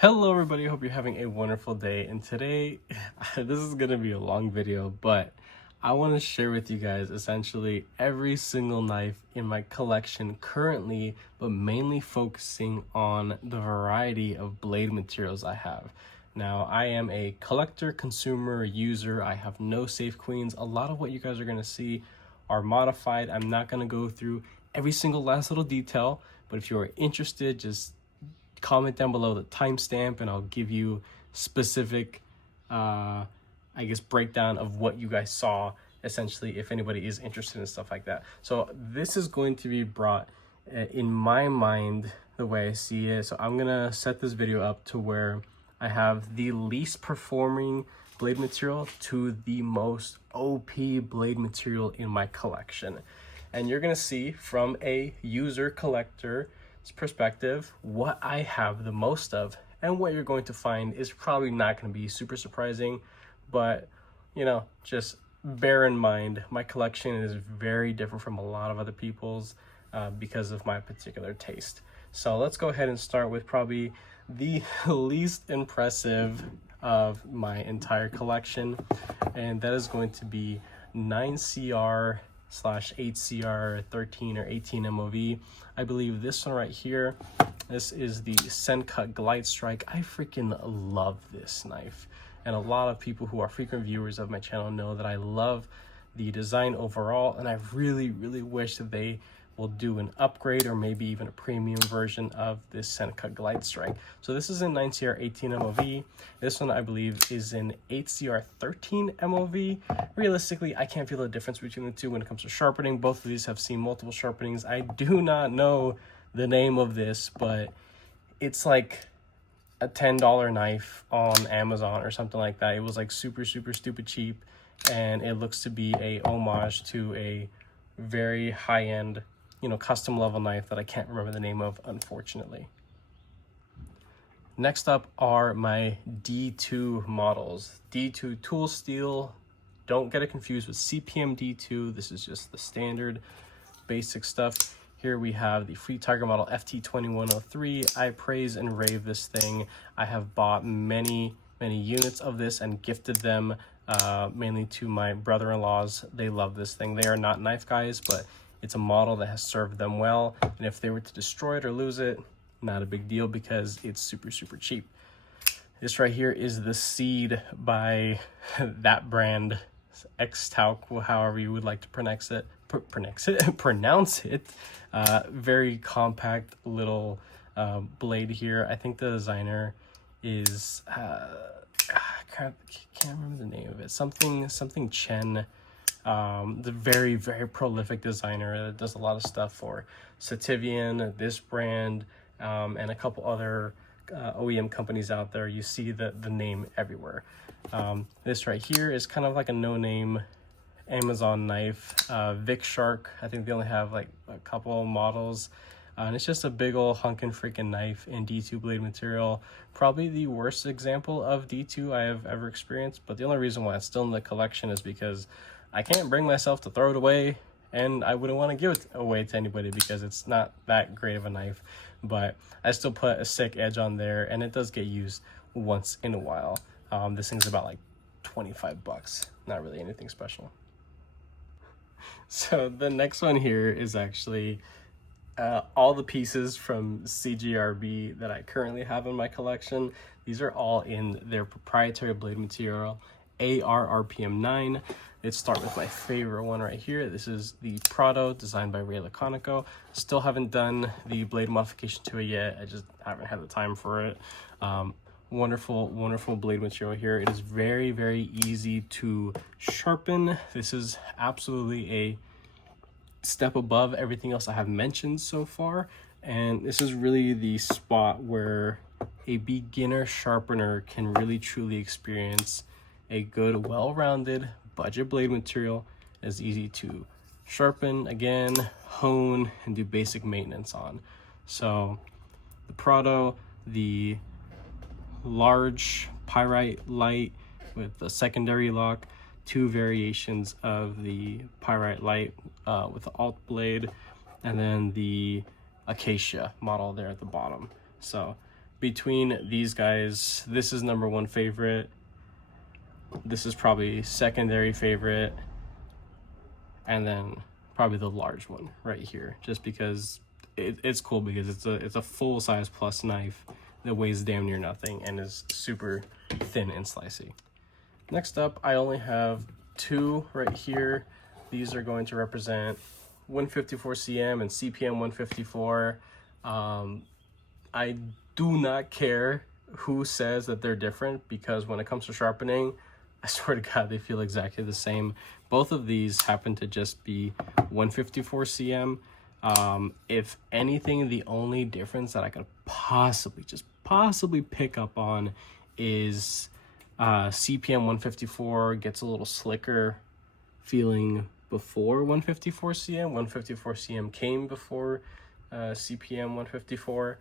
Hello everybody, hope you're having a wonderful day, and today this is going to be a long video, but I want to share with you guys essentially every single knife in my collection currently, but mainly focusing on the variety of blade materials I have. Now, I am a collector, consumer, user. I have no safe queens. A lot of what you guys are going to see are modified. I'm not going to go through every single last little detail, but if you are interested, just comment down below the timestamp and I'll give you specific breakdown of what you guys saw, essentially, if anybody is interested in stuff like that. So this is going to be brought in my mind the way I see it. So I'm gonna set this video up to where I have the least performing blade material to the most OP blade material in my collection, and you're gonna see from a user collector perspective what I have the most of, and what you're going to find is probably not going to be super surprising, but just bear in mind my collection is very different from a lot of other people's because of my particular taste. So let's go ahead and start with probably the least impressive of my entire collection, and that is going to be 9CR / 8CR 13 or 18 MOV. I believe this one right here, this is the Sencut Glide Strike. I freaking love this knife, and a lot of people who are frequent viewers of my channel know that I love the design overall, and I really wish that they will do an upgrade or maybe even a premium version of this Sencut Glide Strike. So this is in 9CR 18 MOV. This one I believe is in 8CR 13 MOV. Realistically, I can't feel the difference between the two when it comes to sharpening. Both of these have seen multiple sharpenings. I do not know the name of this, but it's like a $10 knife on Amazon or something like that. It was like super stupid cheap, and it looks to be a homage to a very high-end custom level knife that I can't remember the name of, unfortunately. Next up are my D2 models. D2 tool steel. Don't get it confused with CPM D2. This is just the standard basic stuff. Here we have the Free Tiger model FT2103. I praise and rave this thing. I have bought many units of this and gifted them mainly to my brother-in-laws. They love this thing. They are not knife guys, but it's a model that has served them well, and if they were to destroy it or lose it, not a big deal because it's super cheap. This right here is the Seed by that brand, X-Tauk, however you would like to pronounce it. Very compact little blade here. I think the designer is can't remember the name of it. Something Chen. The very prolific designer that does a lot of stuff for Sativian, this brand, and a couple other OEM companies out there. You see the name everywhere. This right here is kind of like a no-name Amazon knife. Vic Shark, I think they only have like a couple models, and it's just a big old hunkin' freaking knife in D2 blade material. Probably the worst example of D2 I have ever experienced, but the only reason why it's still in the collection is because I can't bring myself to throw it away, and I wouldn't want to give it away to anybody because it's not that great of a knife. But I still put a sick edge on there, and it does get used once in a while. This thing's about like 25 bucks, not really anything special. So the next one here is actually all the pieces from CGRB that I currently have in my collection. These are all in their proprietary blade material, AR-RPM 9. Let's start with my favorite one right here. This is the Prado, designed by Ray Laconico. Still haven't done the blade modification to it yet. I just haven't had the time for it. Wonderful blade material here. It is very easy to sharpen. This is absolutely a step above everything else I have mentioned so far, and this is really the spot where a beginner sharpener can really truly experience a good, well-rounded budget blade material. Is easy to sharpen, again, hone, and do basic maintenance on. So the Prado, the large pyrite light with the secondary lock, two variations of the pyrite light with the alt blade, and then the acacia model there at the bottom. So between these guys, this is number one favorite. This is probably secondary favorite. And then probably the large one right here, just because it's cool, because it's a full size plus knife that weighs damn near nothing and is super thin and slicey. Next up, I only have two right here. These are going to represent 154 cm and CPM 154. I do not care who says that they're different, because when it comes to sharpening, I swear to God, they feel exactly the same. Both of these happen to just be 154 cm. If anything, the only difference that I could possibly pick up on is CPM 154 gets a little slicker feeling before 154 cm. 154 cm came before CPM 154,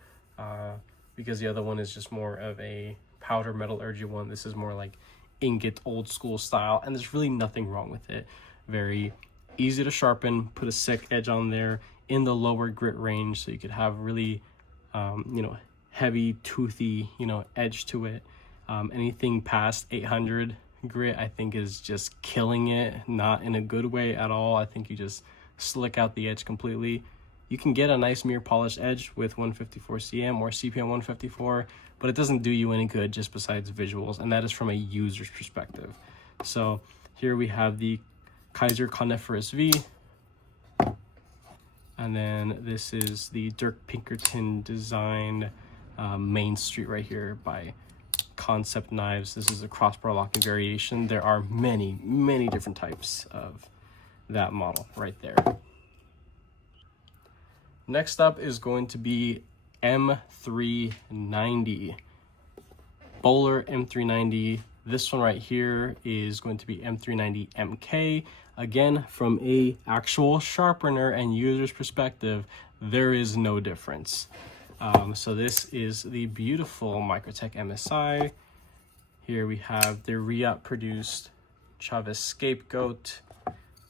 because the other one is just more of a powder metallurgy one. This is more like ingot old school style, and there's really nothing wrong with it. Very easy to sharpen, put a sick edge on there in the lower grit range, so you could have really heavy toothy edge to it. Anything past 800 grit, I think, is just killing it, not in a good way at all. I think you just slick out the edge completely. You can get a nice mirror polished edge with 154 cm or CPM 154, but it doesn't do you any good just besides visuals, and that is from a user's perspective. So here we have the Kaiser Coniferous V, and then this is the Dirk Pinkerton designed Main Street right here by Concept Knives. This is a crossbar locking variation. There are many different types of that model right there. Next up is going to be M390. Bowler M390. This one right here is going to be M390 MK. Again, from a actual sharpener and user's perspective, there is no difference. So this is the beautiful Microtech MSI. Here we have the Riot produced Chavez Scapegoat.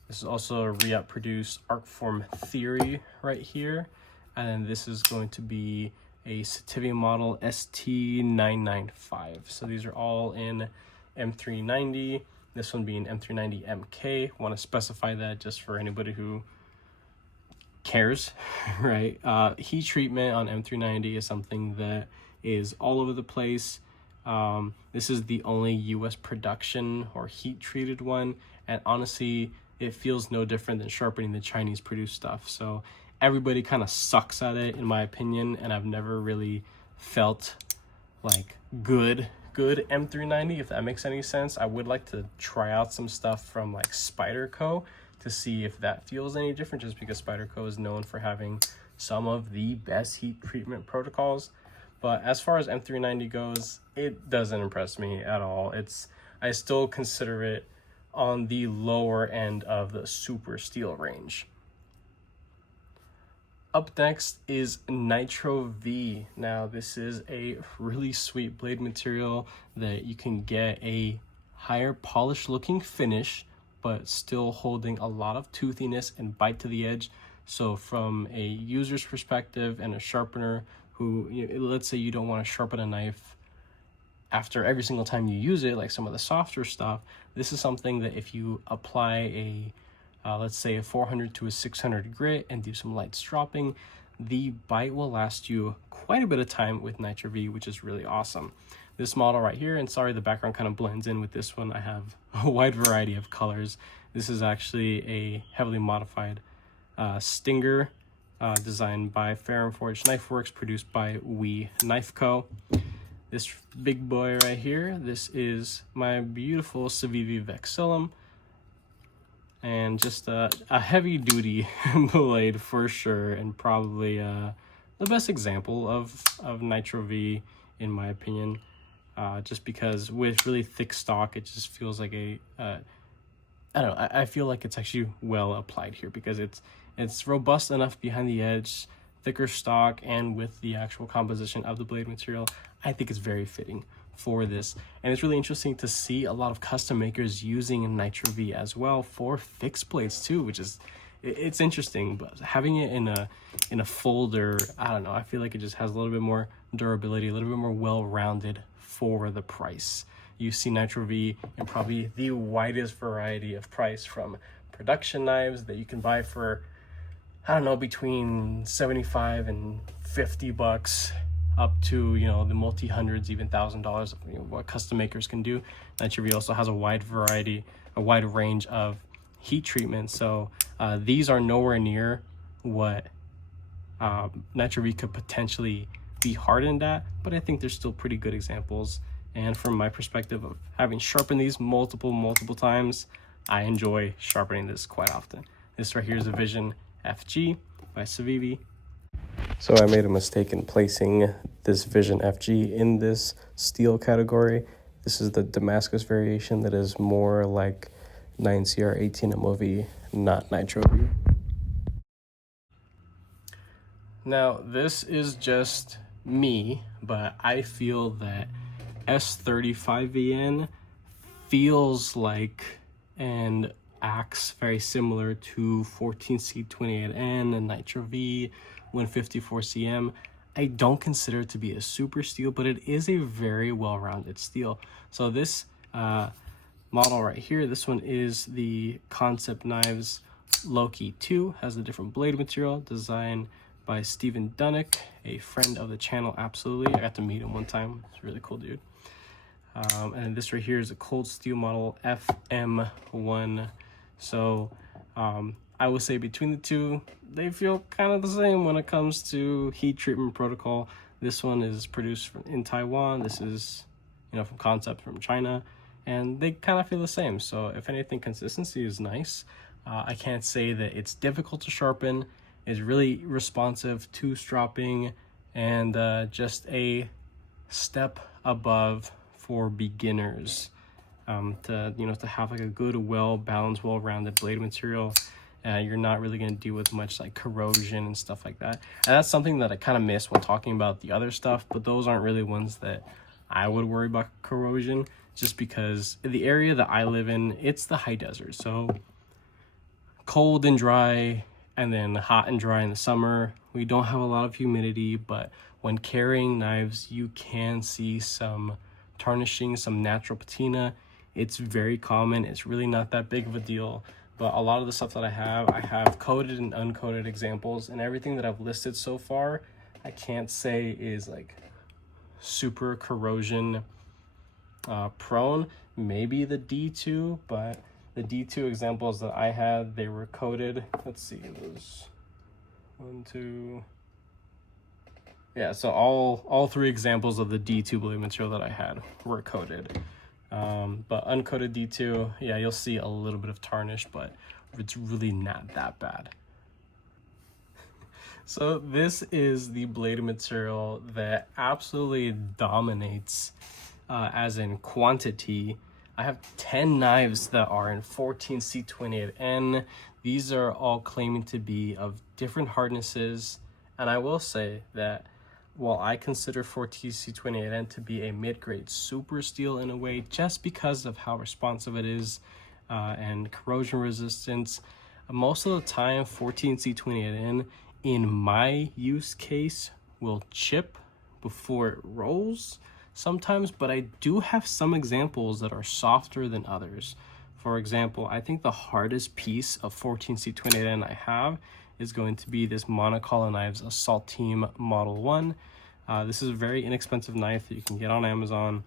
This is also a Riot produced Arcform Theory right here. And then this is going to be a Sativia model ST995. So these are all in M390. This one being M390 MK. Want to specify that just for anybody who cares, right? Heat treatment on M390 is something that is all over the place. This is the only US production or heat treated one, and honestly it feels no different than sharpening the Chinese produced stuff. So everybody kind of sucks at it, in my opinion, and I've never really felt like good M390, if that makes any sense. I would like to try out some stuff from like Spyderco to see if that feels any different, just because Spyderco is known for having some of the best heat treatment protocols. But as far as M390 goes, it doesn't impress me at all. I still consider it on the lower end of the super steel range. Up next is Nitro V. Now this is a really sweet blade material that you can get a higher polished looking finish, but still holding a lot of toothiness and bite to the edge. So from a user's perspective and a sharpener who, let's say you don't want to sharpen a knife after every single time you use it, like some of the softer stuff, this is something that if you apply a let's say a 400 to a 600 grit and do some light stropping, the bite will last you quite a bit of time with Nitro V, which is really awesome. This model right here, and sorry the background kind of blends in with this one, I have a wide variety of colors. This is actually a heavily modified Stinger designed by Fair & Forged Knife Works, produced by We Knife Co. This big boy right here, this is my beautiful Civivi Vexillum, and just a heavy duty blade for sure, and probably the best example of Nitro V in my opinion, just because with really thick stock it just feels like I don't know, I feel like it's actually well applied here, because it's robust enough behind the edge, thicker stock, and with the actual composition of the blade material, I think it's very fitting for this. And it's really interesting to see a lot of custom makers using Nitro V as well for fixed blades too, which is, it's interesting. But having it in a folder, I don't know, I feel like it just has a little bit more durability, a little bit more well-rounded for the price. You see Nitro V in probably the widest variety of price, from production knives that you can buy for, I don't know, between 75 and 50 bucks up to, you know, the multi-hundreds, even $1,000, you know, what custom makers can do. Nitro V also has a wide variety, a wide range of heat treatments. So these are nowhere near what Nitro V could potentially be hardened at, but I think they're still pretty good examples. And from my perspective of having sharpened these multiple times, I enjoy sharpening this quite often. This right here is a Vision FG by Civivi. So I made a mistake in placing this Vision FG in this steel category. This is the Damascus variation that is more like 9CR18 MOV, not Nitro V. Now, this is just me, but I feel that S35VN feels like and acts very similar to 14C28N and Nitro V, 154CM. I don't consider it to be a super steel, but it is a very well-rounded steel. So this model right here, this one is the Concept Knives Loki 2, has a different blade material, designed by Steven Dunnick, a friend of the channel. Absolutely, I got to meet him one time. It's a really cool dude. And this right here is a cold steel model FM1. So I would say between the two, they feel kind of the same when it comes to heat treatment protocol. This one is produced in Taiwan. This is, you know, from Concept from China, and they kind of feel the same. So if anything, consistency is nice. I can't say that it's difficult to sharpen. It's really responsive to stropping, and just a step above for beginners, to, you know, to have like a good, well-balanced, well-rounded blade material. You're not really going to deal with much like corrosion and stuff like that. And that's something that I kind of miss when talking about the other stuff, but those aren't really ones that I would worry about corrosion, just because the area that I live in, it's the high desert. So cold and dry, and then hot and dry in the summer. We don't have a lot of humidity, but when carrying knives, you can see some tarnishing, some natural patina. It's very common. It's really not that big of a deal. But a lot of the stuff that I have coated and uncoated examples, and everything that I've listed so far, I can't say is like super corrosion prone. Maybe the D2, but the D2 examples that I had, they were coated. Let's see, those 1, 2. Yeah, so all three examples of the D2 blade material that I had were coated. But uncoated D2, yeah, you'll see a little bit of tarnish, but it's really not that bad. So this is the blade material that absolutely dominates, as in quantity. I have 10 knives that are in 14C28N. These are all claiming to be of different hardnesses. And I will say that while I consider 14C28N to be a mid-grade super steel in a way, just because of how responsive it is and corrosion resistance, most of the time 14C28N in my use case will chip before it rolls sometimes, but I do have some examples that are softer than others. For example, I think the hardest piece of 14C28N I have is going to be this Monocolor Knives Assault Team Model 1. This is a very inexpensive knife that you can get on Amazon.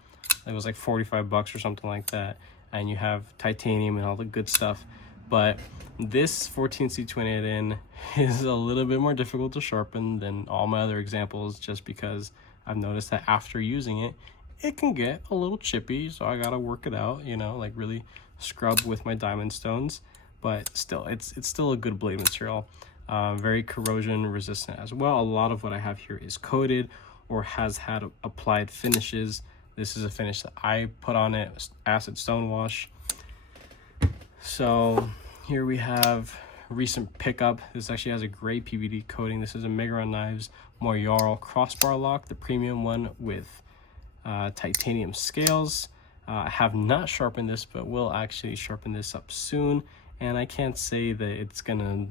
It was like 45 bucks or something like that, and you have titanium and all the good stuff. But this 14C28N is a little bit more difficult to sharpen than all my other examples, just because I've noticed that after using it, it can get a little chippy, so I gotta work it out, you know, like really scrub with my diamond stones. But still, it's still a good blade material. Very corrosion resistant as well. A lot of what I have here is coated or has had applied finishes. This is a finish that I put on it, acid stonewash. So here we have recent pickup. This actually has a gray PVD coating. This is a Megaron Knives Moyarl crossbar lock, the premium one with titanium scales. I have not sharpened this, but will actually sharpen this up soon. And I can't say that it's gonna,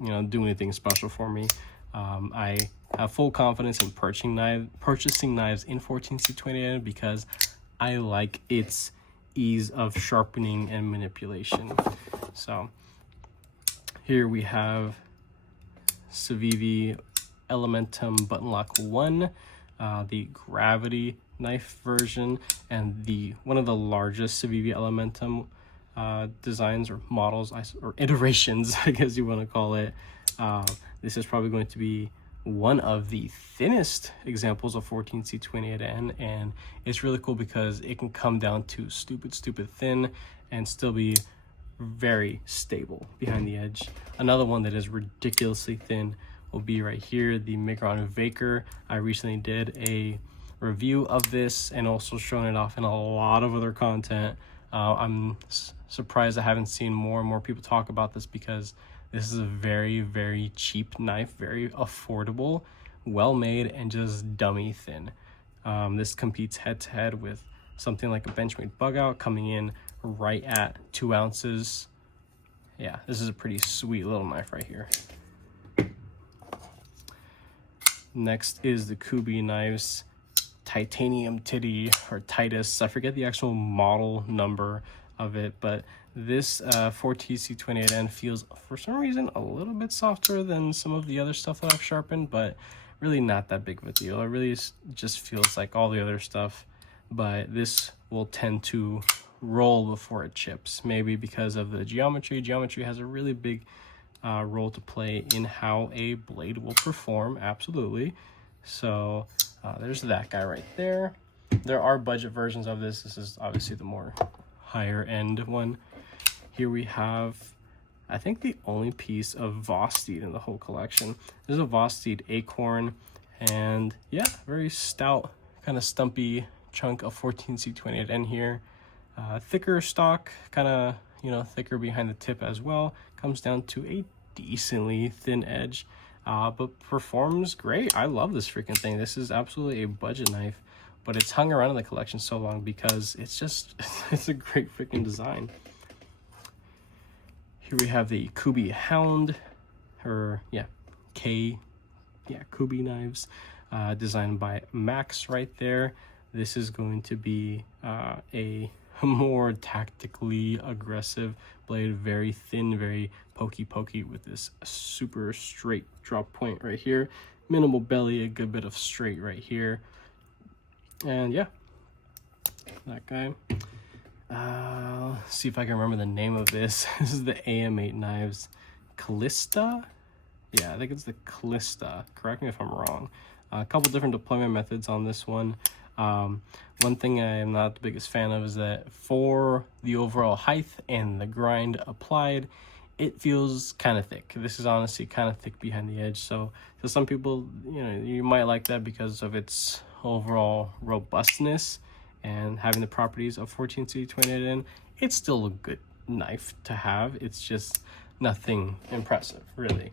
you know, do anything special for me. I I have full confidence in purchasing knives in 14C28N because I like its ease of sharpening and manipulation. So here we have Civivi Elementum Button Lock 1, the gravity knife version, and one of the largest Civivi Elementum designs or models or iterations, I guess you want to call it. This is probably going to be one of the thinnest examples of 14C28N, and it's really cool because it can come down to stupid thin and still be very stable behind the edge. Another one that is ridiculously thin will be right here, the Migron Vaker. I recently did a review of this and also shown it off in a lot of other content. I'm surprised I haven't seen more and more people talk about this because this is a very cheap knife, very affordable, well made, and just dummy thin. This competes head to head with something like a Benchmade Bug Out, coming in right at 2 ounces. Yeah, this is a pretty sweet little knife right here. Next is the Kubi Knives Titanium Titty, or Titus. I forget the actual model number of it, but this 14C28N feels, for some reason, a little bit softer than some of the other stuff that I've sharpened, but really not that big of a deal. It really just feels like all the other stuff, but this will tend to roll before it chips, maybe because of the geometry. Geometry has a really big role to play in how a blade will perform, absolutely. So there's that guy right there. There are budget versions of this. This is obviously the more higher end one. Here we have, I think, the only piece of Vosteed in the whole collection. This is a Vosteed Acorn, and yeah, very stout, kind of stumpy chunk of 14C28N here. Thicker stock, kind of, you know, thicker behind the tip as well. Comes down to a decently thin edge, but performs great. I love this freaking thing. This is absolutely a budget knife, but it's hung around in the collection so long because it's just, it's a great freaking design. Here we have the Kubi Hound, Kubi knives, designed by Max right there. This is going to be a more tactically aggressive blade, very thin, very pokey with this super straight drop point right here, minimal belly, a good bit of straight right here, and yeah, that guy. Let's see if I can remember the name of this. This is the AM8 Knives Callista. Yeah, I think it's the Callista. Correct me if I'm wrong. A couple different deployment methods on this one. One thing I am not the biggest fan of is that for the overall height and the grind applied, it feels kind of thick. This is honestly kind of thick behind the edge. So to some people, you know, you might like that because of its overall robustness and having the properties of 14C28N. It's still a good knife to have. It's just nothing impressive, really.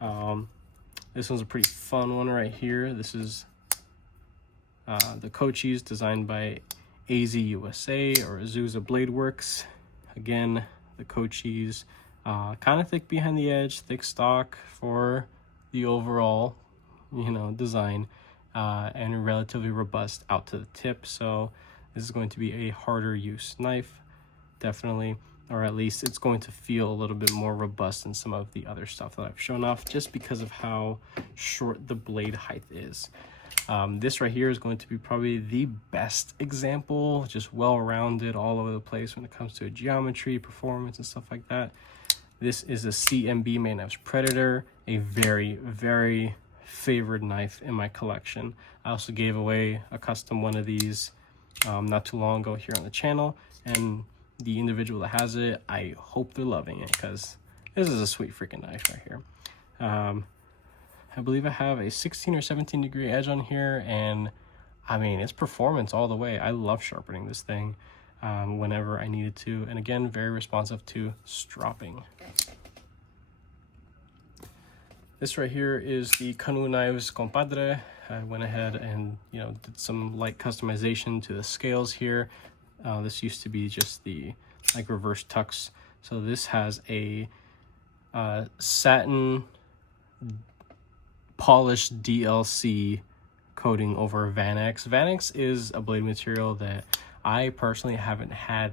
This one's a pretty fun one right here. This is the Cochise, designed by AZ USA or Azusa Blade Works. Again, the Cochise, kind of thick behind the edge, thick stock for the overall, you know, design, and relatively robust out to the tip. So this is going to be a harder use knife, definitely, or at least it's going to feel a little bit more robust than some of the other stuff that I've shown off, just because of how short the blade height is. This right here is going to be probably the best example, just well-rounded all over the place when it comes to geometry, performance, and stuff like that. This is a CMB Main Knives Predator, a very favored knife in my collection. I also gave away a custom one of these not too long ago here on the channel, and the individual that has it, I hope they're loving it because this is a sweet freaking knife right here. I believe I have a 16 or 17 degree edge on here, and I mean, it's performance all the way. I love sharpening this thing whenever I needed to, and again, very responsive to stropping. This right here is the Canoe Knives Compadre. I went ahead and, you know, did some light customization to the scales here. This used to be just the like reverse tucks, so this has a satin polished DLC coating over Vanax. Vanax is a blade material that I personally haven't had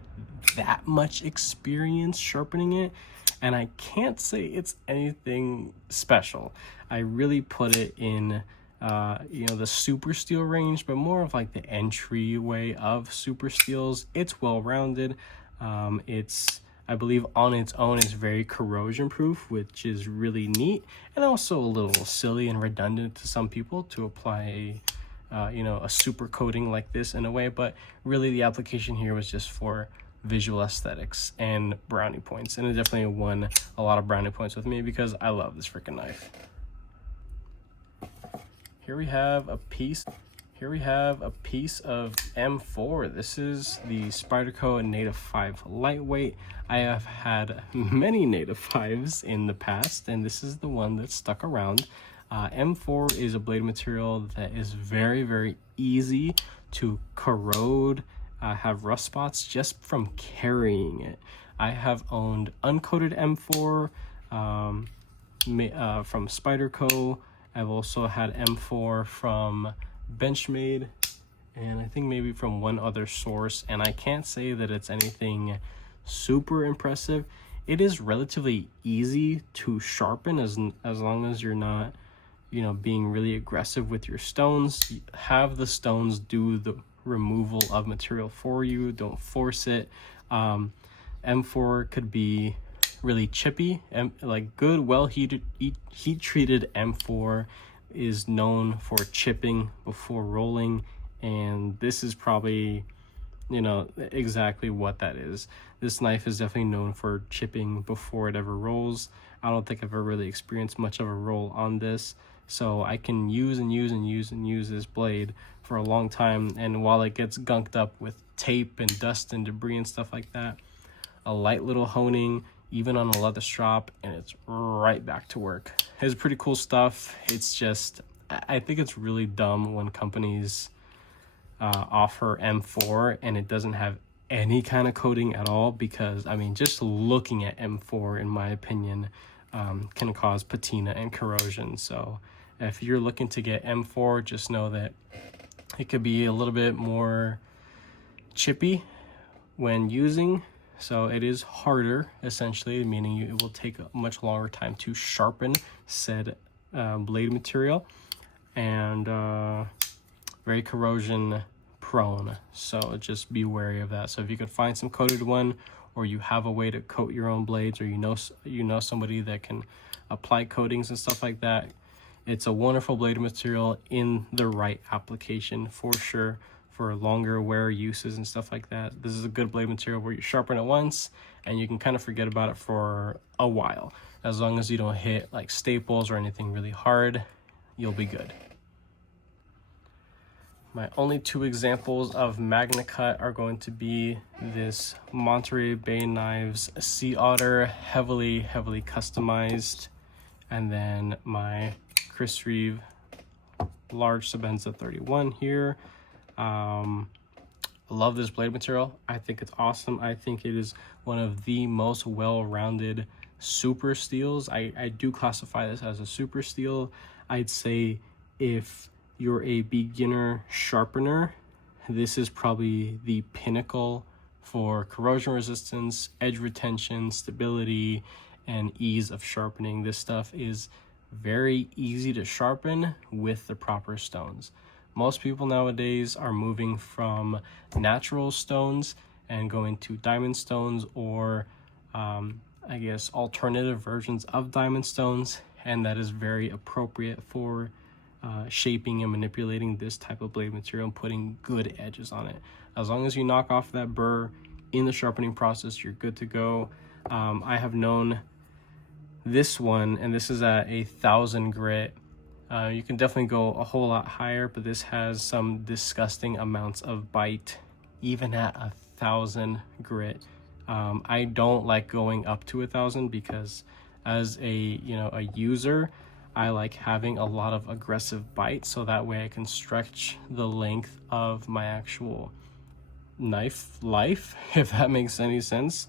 that much experience sharpening it, and I can't say it's anything special. I really put it in the super steel range, but more of like the entryway of super steels. It's well rounded. It's, I believe, on its own is very corrosion proof, which is really neat, and also a little silly and redundant to some people to apply a super coating like this in a way. But really the application here was just for visual aesthetics and brownie points, and it definitely won a lot of brownie points with me because I love this freaking knife. Here we have a piece of M4. This is the Spyderco Native 5 lightweight. I have had many Native 5s in the past, and this is the one that stuck around. M4 is a blade material that is very, very easy to corrode, have rust spots just from carrying it. I have owned uncoated M4 from Spyderco. I've also had M4 from Benchmade, and I think maybe from one other source, and I can't say that it's anything super impressive. It is relatively easy to sharpen as long as you're not being really aggressive with your stones. Have the stones do the removal of material for you, don't force it. M4 could be really chippy, and like good heat treated M4 is known for chipping before rolling, and this is probably exactly what that is. This knife is definitely known for chipping before it ever rolls. I don't think I've ever really experienced much of a roll on this, so I can use this blade for a long time, and while it gets gunked up with tape and dust and debris and stuff like that, a light little honing even on a leather strap, and it's right back to work. It's pretty cool stuff. It's just, I think it's really dumb when companies offer M4 and it doesn't have any kind of coating at all, because I mean, just looking at M4, in my opinion, can cause patina and corrosion. So if you're looking to get M4, just know that it could be a little bit more chippy when using. So it is harder, essentially, meaning it will take a much longer time to sharpen said blade material, and very corrosion prone. So just be wary of that. So if you could find some coated one, or you have a way to coat your own blades, or you know somebody that can apply coatings and stuff like that, it's a wonderful blade material in the right application for sure. For longer wear uses and stuff like that, this is a good blade material where you sharpen it once and you can kind of forget about it for a while. As long as you don't hit like staples or anything really hard, you'll be good. My only two examples of Magna Cut are going to be this Monterey Bay Knives Sea Otter, heavily customized, and then my Chris Reeve large Sebenza 31 here. Love this blade material. I think it's awesome. I think it is one of the most well-rounded super steels. I do classify this as a super steel. I'd say if you're a beginner sharpener, this is probably the pinnacle for corrosion resistance, edge retention, stability, and ease of sharpening. This stuff is very easy to sharpen with the proper stones. Most people nowadays are moving from natural stones and going to diamond stones, or I guess alternative versions of diamond stones, and that is very appropriate for shaping and manipulating this type of blade material and putting good edges on it. As long as you knock off that burr in the sharpening process, you're good to go. I have known this one, and this is at 1,000 grit. You can definitely go a whole lot higher, but this has some disgusting amounts of bite even at 1,000 grit. I don't like going up to 1,000 because as a user, I like having a lot of aggressive bite, so that way I can stretch the length of my actual knife life, if that makes any sense.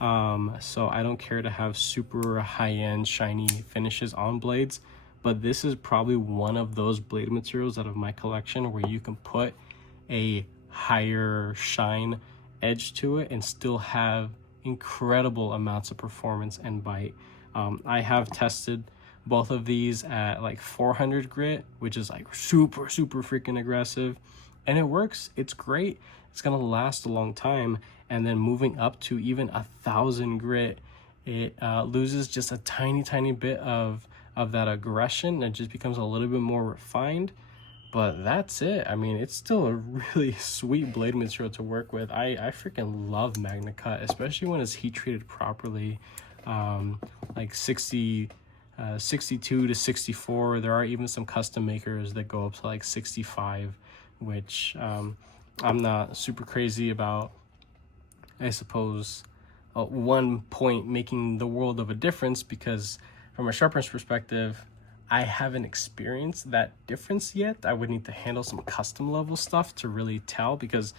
So I don't care to have super high-end shiny finishes on blades, but this is probably one of those blade materials out of my collection where you can put a higher shine edge to it and still have incredible amounts of performance and bite. I have tested both of these at like 400 grit, which is like super freaking aggressive, and it works. It's great. It's gonna last a long time. And then moving up to even 1,000 grit, it loses just a tiny bit of that aggression. It just becomes a little bit more refined, but that's it. I mean, it's still a really sweet blade material to work with. I freaking love Magna Cut, especially when it's heat treated properly. Like 62 to 64. There are even some custom makers that go up to like 65, which I'm not super crazy about. I suppose 1 point making the world of a difference, because from a sharpener's perspective, I haven't experienced that difference yet. I would need to handle some custom level stuff to really tell, because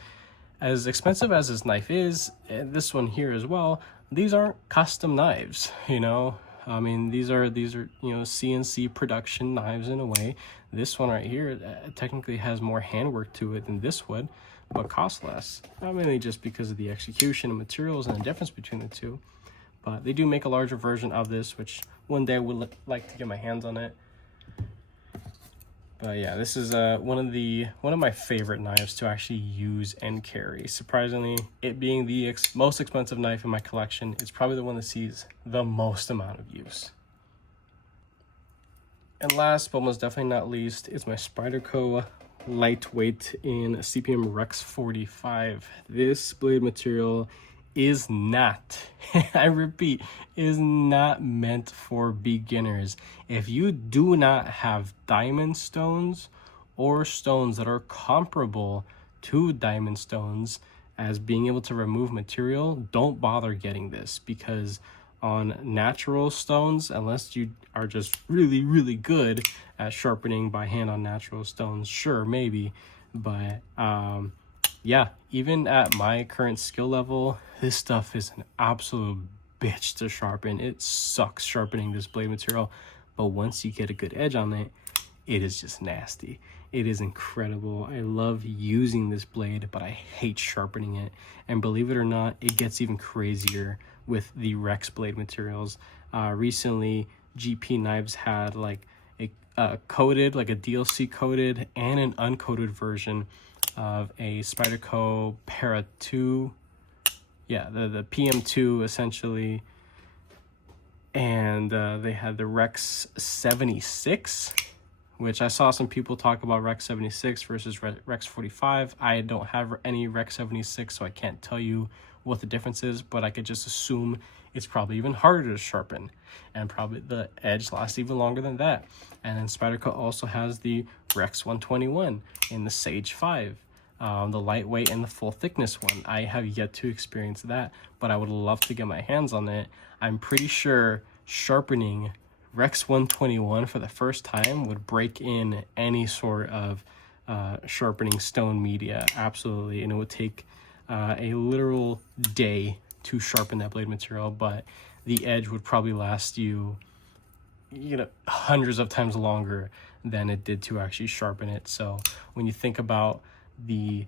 as expensive as this knife is, and this one here as well, these aren't custom knives, you know. I mean, these are you know, CNC production knives in a way. This one right here technically has more handwork to it than this would, but costs less. Not mainly just because of the execution and materials and the difference between the two, but they do make a larger version of this, which one day I would like to get my hands on it. But yeah, this is one of my favorite knives to actually use and carry. Surprisingly, it being the most expensive knife in my collection, it's probably the one that sees the most amount of use. And last but most definitely not least is my Spyderco lightweight in CPM Rex 45. This blade material is not, I repeat, is not meant for beginners. If you do not have diamond stones or stones that are comparable to diamond stones as being able to remove material, don't bother getting this, because on natural stones, unless you are just really good at sharpening by hand on natural stones, sure, maybe, but yeah, even at my current skill level, this stuff is an absolute bitch to sharpen. It sucks sharpening this blade material, but once you get a good edge on it, it is just nasty. It is incredible. I love using this blade, but I hate sharpening it. And believe it or not, it gets even crazier with the Rex blade materials. Recently, GP Knives had like a coated, like a DLC coated and an uncoated version of a Spyderco Para 2, yeah, the PM2 essentially, and they had the Rex 76, which I saw some people talk about Rex 76 versus Rex 45. I don't have any Rex 76, so I can't tell you what the difference is, but I could just assume it's probably even harder to sharpen, and probably the edge lasts even longer than that. And then Spyderco also has the Rex 121 in the Sage 5. The lightweight and the full thickness one. I have yet to experience that, but I would love to get my hands on it. I'm pretty sure sharpening Rex 121 for the first time would break in any sort of sharpening stone media, absolutely, and it would take a literal day to sharpen that blade material, but the edge would probably last you, you know, hundreds of times longer than it did to actually sharpen it. So when you think about the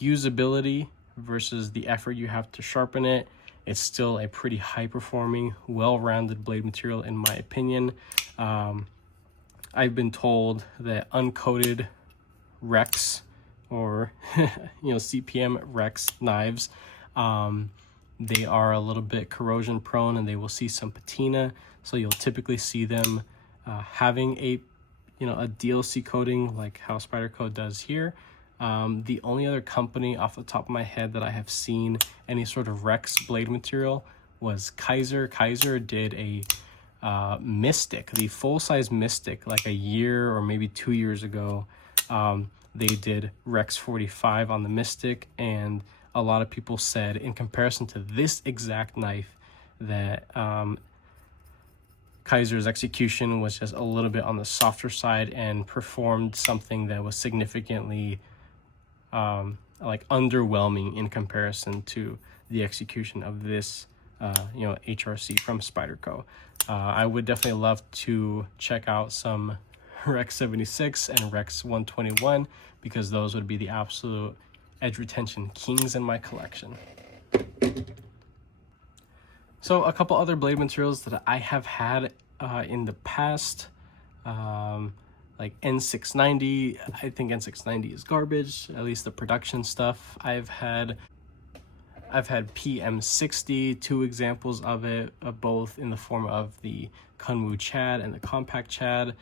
usability versus the effort you have to sharpen it, it's still a pretty high performing, well-rounded blade material in my opinion. I've been told that uncoated Rex, or you know, CPM Rex knives, they are a little bit corrosion prone and they will see some patina, so you'll typically see them having a, you know, a DLC coating like how Spyderco does here. The only other company off the top of my head that I have seen any sort of Rex blade material was Kaiser. Kaiser did a Mystic, the full-size Mystic, like a year or maybe 2 years ago. They did Rex 45 on the Mystic, and a lot of people said in comparison to this exact knife that Kaiser's execution was just a little bit on the softer side and performed something that was significantly like underwhelming in comparison to the execution of this you know, HRC from Spyderco. I would definitely love to check out some Rex 76 and Rex 121 because those would be the absolute edge retention kings in my collection. So a couple other blade materials that I have had in the past, like N690. I think N690 is garbage, at least the production stuff. I've had PM60, 2 examples of it, both in the form of the Kunwu Chad and the Compact Chad.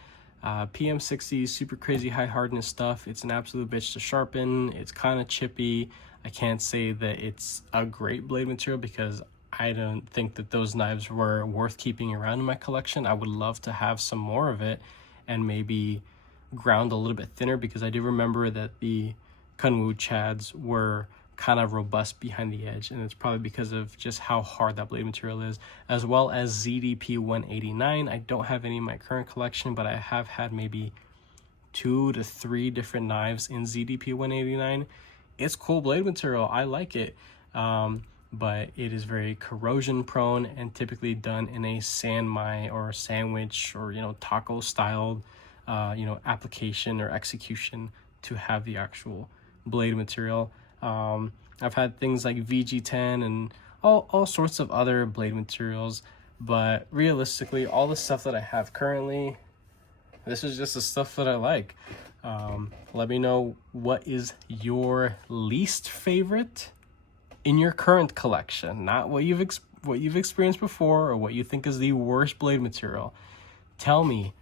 PM60 is super crazy high hardness stuff. It's an absolute bitch to sharpen. It's kind of chippy. I can't say that it's a great blade material because I don't think that those knives were worth keeping around in my collection. I would love to have some more of it and maybe ground a little bit thinner, because I do remember that the Kunwu Chads were kind of robust behind the edge, and it's probably because of just how hard that blade material is, as well as ZDP 189. I don't have any in my current collection, but I have had maybe 2 to 3 different knives in ZDP 189. It's cool blade material. I like it, but it is very corrosion prone and typically done in a sanmai or a sandwich or, you know, taco styled you know, application or execution to have the actual blade material. I've had things like VG10 and all sorts of other blade materials, but realistically, all the stuff that I have currently, this is just the stuff that I like. Let me know what is your least favorite in your current collection, not what you've experienced before or what you think is the worst blade material. Tell me.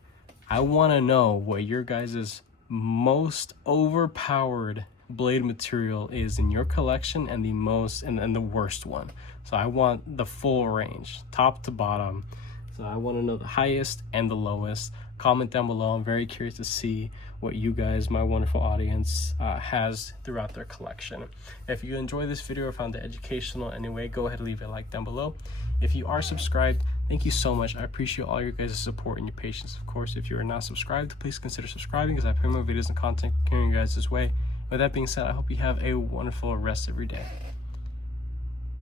I want to know what your guys' most overpowered blade material is in your collection, and the most and the worst one. So I want the full range, top to bottom. So I want to know the highest and the lowest. Comment down below. I'm very curious to see what you guys, my wonderful audience, has throughout their collection. If you enjoyed this video or found it educational in any way, go ahead and leave a like down below. If you are subscribed, thank you so much. I appreciate all your guys' support and your patience. Of course, if you are not subscribed, please consider subscribing, because I put more videos and content carrying you guys this way. With that being said, I hope you have a wonderful rest of your day.